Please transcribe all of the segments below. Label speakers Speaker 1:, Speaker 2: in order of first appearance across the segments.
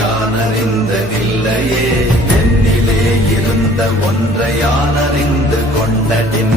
Speaker 1: ஒன்றையானறிந்ததில்லையே என்னிலே இருந்த ஒன்றையானறிந்து கொண்டடின்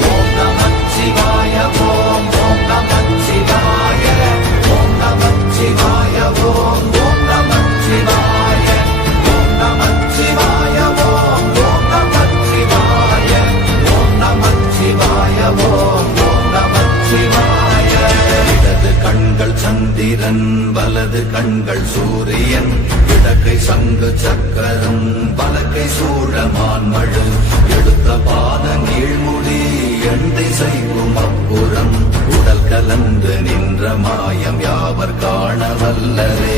Speaker 1: வலது கண்கள் சூரியன் இடக்கை சங்கு சக்கரம் பலக்கை சூழமான் மழு. எடுத்த பாத நீழ்முடி எண் திசைக்கும் அப்புறம் உடல் கலந்து நின்ற மாயம் யாவர் காண வல்லரே